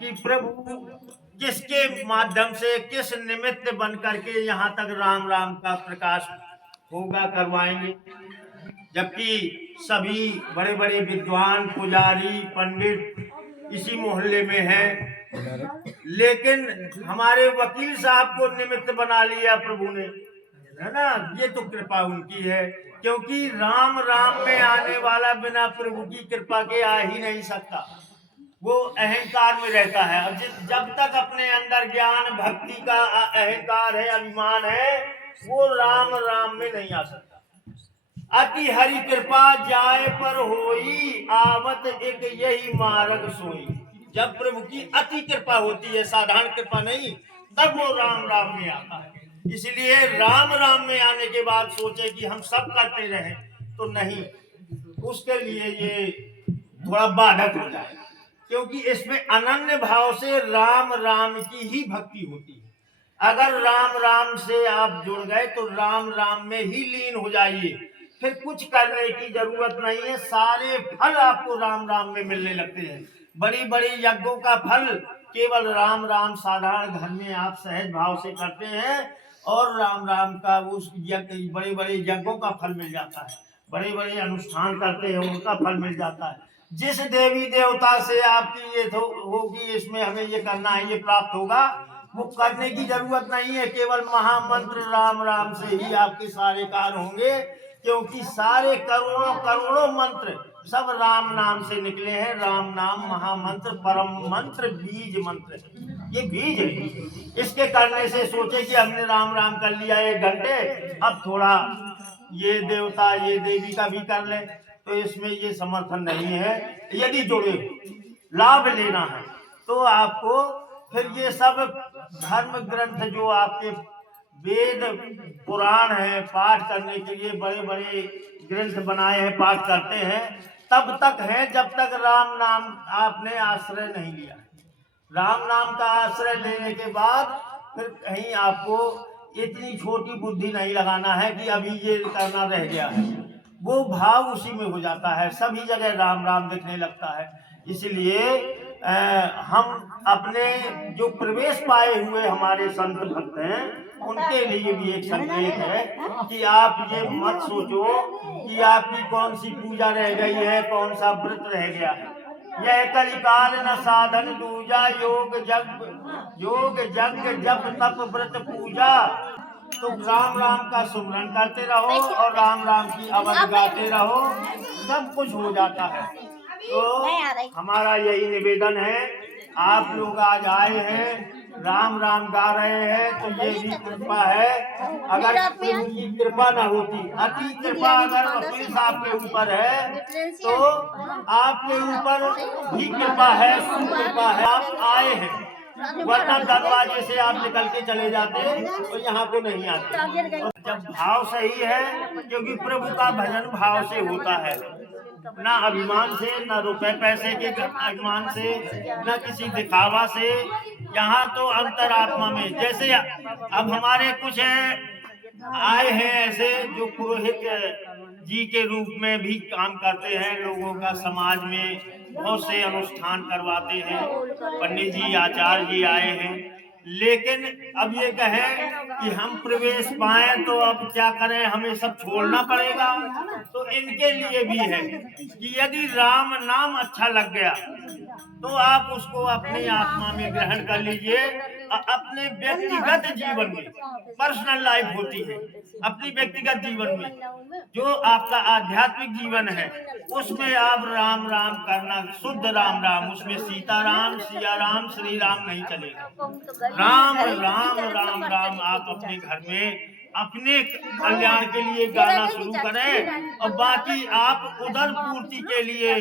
कि प्रभु किसके माध्यम से किस निमित्त बन करके यहाँ तक राम राम का प्रकाश होगा, करवाएंगे। जबकि सभी बड़े बड़े विद्वान, पुजारी, पंडित इसी मोहल्ले में हैं, लेकिन हमारे वकील साहब को निमित्त बना लिया प्रभु ने, है ना। ये तो कृपा उनकी है, क्योंकि राम राम में आने वाला बिना प्रभु की कृपा के आ ही नहीं सकता। वो अहंकार में रहता है। अब जब तक अपने अंदर ज्ञान भक्ति का अहंकार है, अभिमान है, वो राम राम में नहीं आ सकता। अति हरि कृपा जाए पर होई, आवत एक यही मार्ग सोई। जब प्रभु की अति कृपा होती है, साधारण कृपा नहीं, तब वो राम राम में आता है। इसलिए राम राम में आने के बाद सोचे कि हम सब करते रहे, तो नहीं, उसके लिए ये थोड़ा बाधक हो जाए, क्योंकि इसमें अनन्य भाव से राम राम की ही भक्ति होती है। अगर राम राम से आप जुड़ गए तो राम राम में ही लीन हो जाइए, फिर कुछ करने की जरूरत नहीं है। सारे फल आपको राम राम में मिलने लगते हैं। बड़ी बड़ी यज्ञों का फल केवल राम राम साधारण घर में आप सहज भाव से करते हैं, और राम राम का उस यज्ञ, बड़े बड़े यज्ञों का फल मिल जाता है। बड़े बड़े अनुष्ठान करते हैं, उनका फल मिल जाता है। जिस देवी देवता से आपकी ये होगी, इसमें हमें ये करना है, ये प्राप्त होगा, वो करने की जरूरत नहीं है। केवल महामंत्र राम राम से ही आपके सारे कार्य होंगे, क्योंकि सारे करोड़ों करोड़ों मंत्र सब राम नाम से निकले हैं। राम नाम महामंत्र, परम मंत्र, बीज मंत्र, ये बीज है। इसके करने से सोचे कि हमने राम राम कर लिया 1 घंटे, अब थोड़ा ये देवता ये देवी का भी कर ले, तो इसमें ये समर्थन नहीं है। यदि जुड़े लाभ लेना है तो आपको फिर ये सब धर्म ग्रंथ जो आपके वेद पुराण है, पाठ करने के लिए बड़े बड़े ग्रंथ बनाए हैं, पाठ करते हैं, तब तक है जब तक राम नाम आपने आश्रय नहीं लिया। राम नाम का आश्रय लेने के बाद फिर कहीं आपको इतनी छोटी बुद्धि नहीं लगाना है कि अभी ये करना रह गया है। वो भाव उसी में हो जाता है, सभी जगह राम राम दिखने लगता है। इसलिए हम अपने जो प्रवेश पाए हुए हमारे संत भक्त हैं, उनके लिए भी एक संकेत है कि आप ये मत सोचो कि आपकी कौन सी पूजा रह गई है, कौन सा व्रत रह गया है। यह कलिकाल न साधन दूजा, योग जग जप तप व्रत पूजा। तो राम राम का सुमरन करते रहो और राम राम की अवध गाते रहो, सब कुछ हो जाता है। तो हमारा यही निवेदन है, आप लोग आज आए हैं, राम राम गा रहे हैं, तो ये भी कृपा है। अगर उनकी कृपा न होती, अति कृपा अगर वकील साहब के ऊपर है, तो आपके ऊपर भी कृपा है, सुकृपा है। आप आए हैं, वरना दरवाजे से आप निकल के चले जाते तो यहाँ को नहीं आते। जब भाव सही है, क्योंकि प्रभु का भजन भाव से होता है, ना अभिमान से, ना रुपए पैसे के अभिमान से, ना किसी दिखावा से। यहाँ तो अंतरात्मा में, जैसे अब हमारे कुछ आए हैं ऐसे जो पुरोहित जी के रूप में भी काम करते हैं, लोगों का समाज में बहुत से अनुष्ठान करवाते हैं। पंडित जी, आचार्य जी आए हैं, लेकिन अब ये कहें कि हम प्रवेश पाएं तो अब क्या करें, हमें सब छोड़ना पड़ेगा। तो इनके लिए भी है कि यदि राम नाम अच्छा लग गया तो आप उसको अपनी आत्मा में ग्रहण कर लीजिए। अपने व्यक्तिगत जीवन में, पर्सनल लाइफ होती है, अपनी व्यक्तिगत जीवन में जो आपका आध्यात्मिक जीवन है, उसमें आप राम राम करना, शुद्ध राम राम, उसमें सीताराम, सिया राम, श्री राम नहीं चलेगा। राम राम राम राम आप अपने घर में अपने कल्याण के लिए गाना शुरू करें, और बाकी आप उधर पूर्ति के लिए,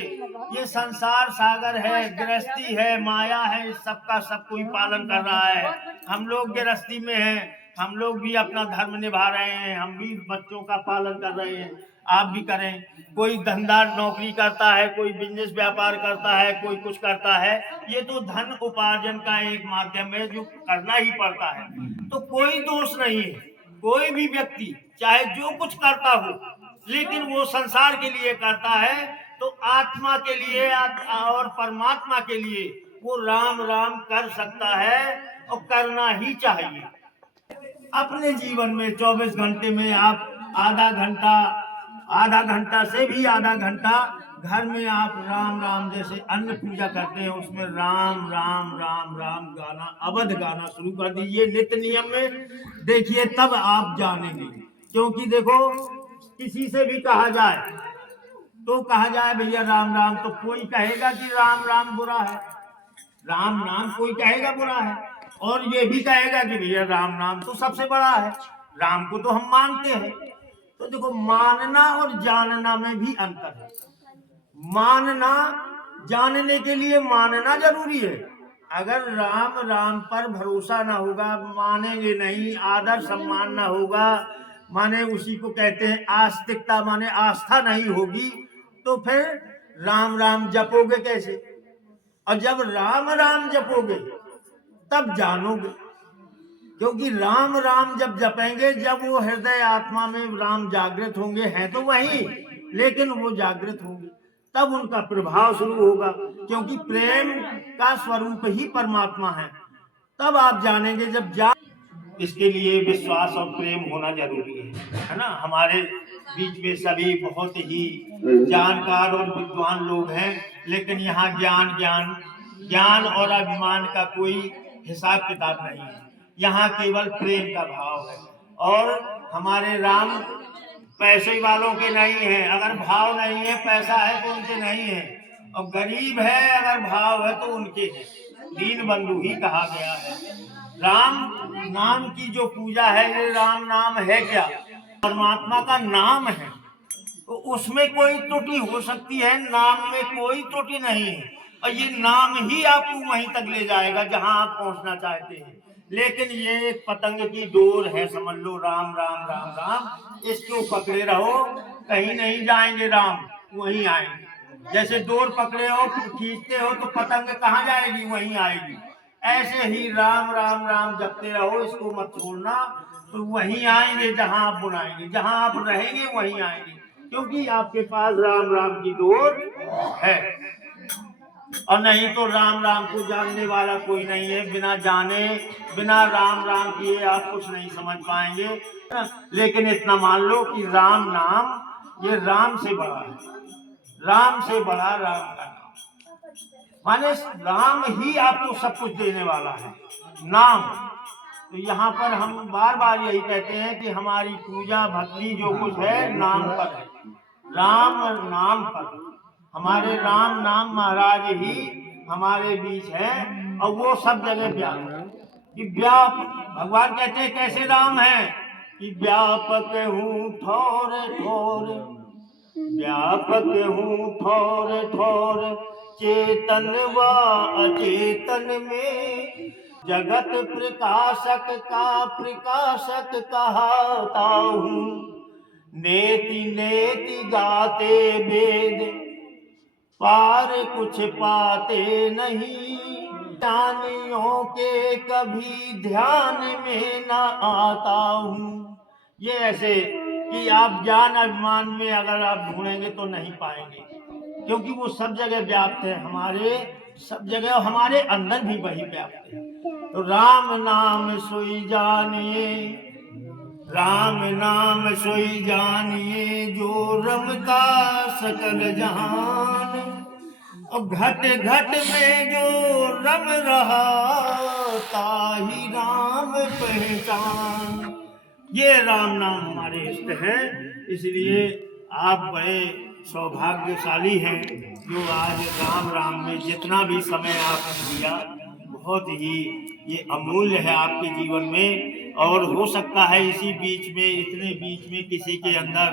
ये संसार सागर है, गृहस्थी है, माया है, सबका सब कोई पालन कर रहा है। हम लोग गृहस्थी में हैं, हम लोग भी अपना धर्म निभा रहे हैं, हम भी बच्चों का पालन कर रहे हैं, आप भी करें। कोई धंधा नौकरी करता है, कोई बिजनेस व्यापार करता है, कोई कुछ करता है, ये तो धन उपार्जन का एक माध्यम है जो करना ही पड़ता है। तो कोई दोष नहीं है, कोई भी व्यक्ति चाहे जो कुछ करता हो, लेकिन वो संसार के लिए करता है, तो आत्मा के लिए और परमात्मा के लिए वो राम राम कर सकता है और करना ही चाहिए। अपने जीवन में 24 घंटे में आप आधा घंटा से भी आधा घंटा घर में आप राम राम, जैसे अन्न पूजा करते हैं उसमें राम राम राम राम गाना, अवध गाना शुरू कर दीजिए नित्य नियम में। देखिए तब आप जानेंगे। क्योंकि देखो, किसी से भी कहा जाए तो कहा जाए भैया राम राम, तो कोई कहेगा कि राम राम बुरा है, राम नाम कोई कहेगा बुरा है, और ये भी कहेगा कि भैया राम नाम तो सबसे बड़ा है, राम को तो हम मानते हैं। तो देखो, मानना और जानना में भी अंतर है। मानना, जानने के लिए मानना जरूरी है। अगर राम राम पर भरोसा ना होगा, मानेंगे नहीं, आदर सम्मान ना होगा, माने उसी को कहते हैं आस्तिकता, माने आस्था नहीं होगी, तो फिर राम राम जपोगे कैसे? और जब राम राम जपोगे तब जानोगे। क्योंकि राम राम जब जपेंगे, जब वो हृदय आत्मा में राम जागृत होंगे, हैं तो वही, लेकिन वो जागृत होंगे, तब उनका प्रभाव शुरू होगा। क्योंकि प्रेम का स्वरूप ही परमात्मा है। तब आप जानेंगे जब इसके लिए विश्वास और प्रेम होना जरूरी है ना। हमारे बीच में सभी बहुत ही जानकार और विद्वान लोग हैं, लेकिन यहाँ ज्ञान और अभिमान का कोई हिसाब किताब नहीं है। यहाँ केवल प्रेम का भाव है। और हमारे राम पैसे वालों के नहीं है। अगर भाव नहीं है, पैसा है तो उनके नहीं है, और गरीब है अगर भाव है तो उनके है। दीन बंधु ही कहा गया है। राम नाम की जो पूजा है, ये राम नाम है क्या? परमात्मा का नाम है, तो उसमें कोई त्रुटि हो सकती है, नाम में कोई त्रुटि नहीं है। और ये नाम ही आपको वहीं तक ले जाएगा जहां आप पहुंचना चाहते हैं। लेकिन ये एक पतंग की डोर है, समझ लो, राम राम राम राम, इसको पकड़े रहो, कहीं नहीं जाएंगे, राम वहीं आएंगे। जैसे डोर पकड़े हो, खींचते हो तो पतंग कहाँ जाएगी? वहीं आएगी। ऐसे ही राम राम राम जपते रहो, इसको मत छोड़ना, तो वहीं आएंगे जहां आप बुलाएंगे, जहां आप रहेंगे वहीं आएंगे। क्योंकि आपके पास राम राम की डोर है। और नहीं तो राम राम को जानने वाला कोई नहीं है। बिना जाने, बिना राम राम किए आप कुछ नहीं समझ पाएंगे। लेकिन इतना मान लो कि राम नाम ये राम से बड़ा है, राम से बड़ा राम का नाम। माने राम ही आपको सब कुछ देने वाला है, नाम। तो यहाँ पर हम बार बार यही कहते हैं कि हमारी पूजा भक्ति जो कुछ है नाम पर है, राम नाम पर। हमारे राम नाम महाराज ही हमारे बीच है, और वो सब जगह व्यापक। कि भगवान कहते हैं कैसे राम है कि व्यापक हूँ ठोर ठोर, व्यापक हूँ ठोर ठोर, चेतन व अचेतन में, जगत प्रकाशक का प्रकाशक कहता हूँ। नेति नेति गाते वेद, पार कुछ पाते नहीं, ज्ञानियों के कभी ध्यान में न आता हूँ। ये ऐसे कि आप ज्ञान अभिमान में अगर आप ढूंढेंगे तो नहीं पाएंगे, क्योंकि वो सब जगह व्याप्त है, हमारे सब जगह, हमारे अंदर भी वही व्याप्त है। तो राम नाम सोई जानिए, राम नाम सोई जानिए, जो रमता सकल जहान, और घट घट में जो रम रहा, ताही राम पहचान। ये राम नाम हमारे इष्ट है। इसलिए आप बड़े सौभाग्यशाली हैं जो आज राम राम में जितना भी समय आपने दिया, बहुत ही ये अमूल्य है आपके जीवन में। और हो सकता है इसी बीच में, इतने बीच में किसी के अंदर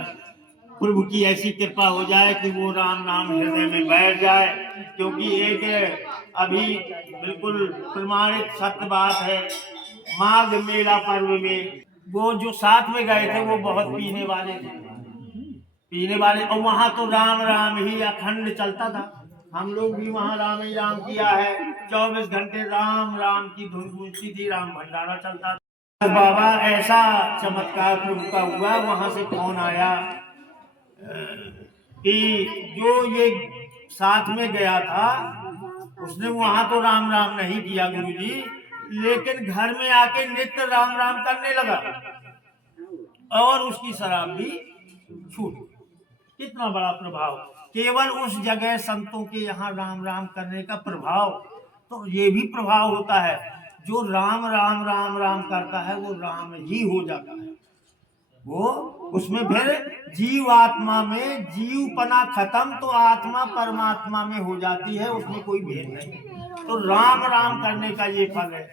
प्रभु की ऐसी कृपा हो जाए कि वो राम नाम हृदय में बैठ जाए। क्योंकि एक अभी बिल्कुल प्रमाणित सत्य बात है, माघ मेला पर्व में वो जो साथ में गए थे वो बहुत पीने वाले थे, और वहां तो राम राम ही अखंड चलता था। हम लोग भी वहां राम ही राम किया है, 24 घंटे राम राम की धुन गूंजती थी, राम भंडारा चलता था। बाबा ऐसा चमत्कार प्रभु का हुआ, वहां से फोन आया कि जो ये साथ में गया था उसने वहां तो राम राम नहीं किया गुरुजी, लेकिन घर में आके नित्य राम राम करने लगा और उसकी शराब भी छूट गई। कितना बड़ा प्रभाव, केवल उस जगह संतों के यहाँ राम राम करने का प्रभाव। तो ये भी प्रभाव होता है, जो राम राम राम राम करता है वो राम ही हो जाता है। वो उसमें फिर जीव आत्मा में जीवपना खत्म, तो आत्मा परमात्मा में हो जाती है, उसमें कोई भेद नहीं। तो राम राम करने का ये फल है।